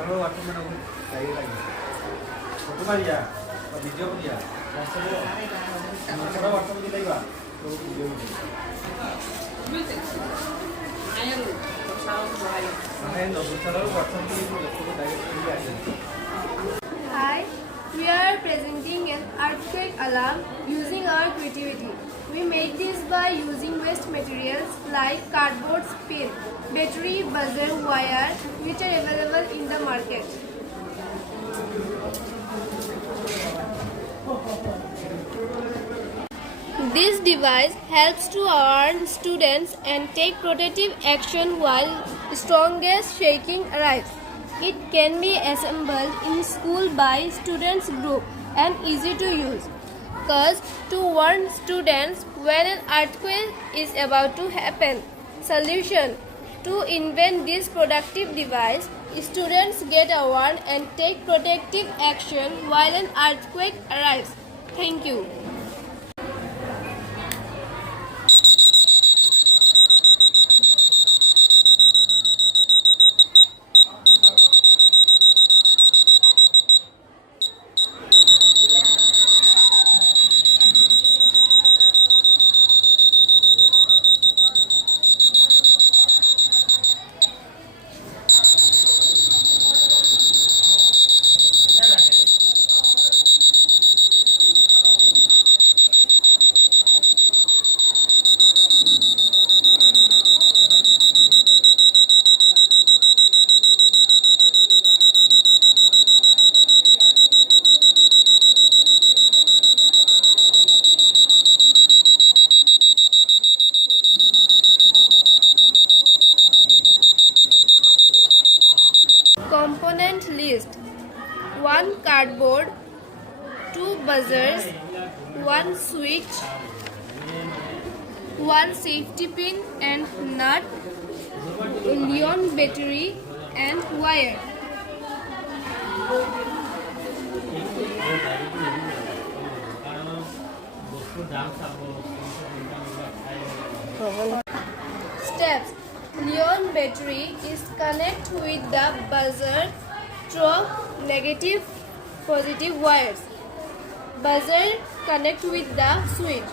Hi, we are presenting an earthquake alarm using our creativity. We make this by using waste materials like cardboard, pin, battery, buzzer, wire, which are available in the market. This device helps to warn students and take protective action while strongest shaking arrives. It can be assembled in school by students group and easy to use. Cause to warn students when an earthquake is about to happen. Solution: to invent this productive device, students get a warn and take protective action while an earthquake arrives. Thank you. Component list: 1 cardboard, 2 buzzers, 1 switch, 1 safety pin and nut, Leon battery and wire. Steps: Leon battery is connect with the buzzer through negative positive wires. Buzzer connect with the switch.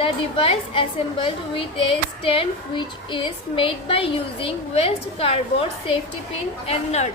The device assembled with a stand which is made by using waste cardboard, safety pin and nut.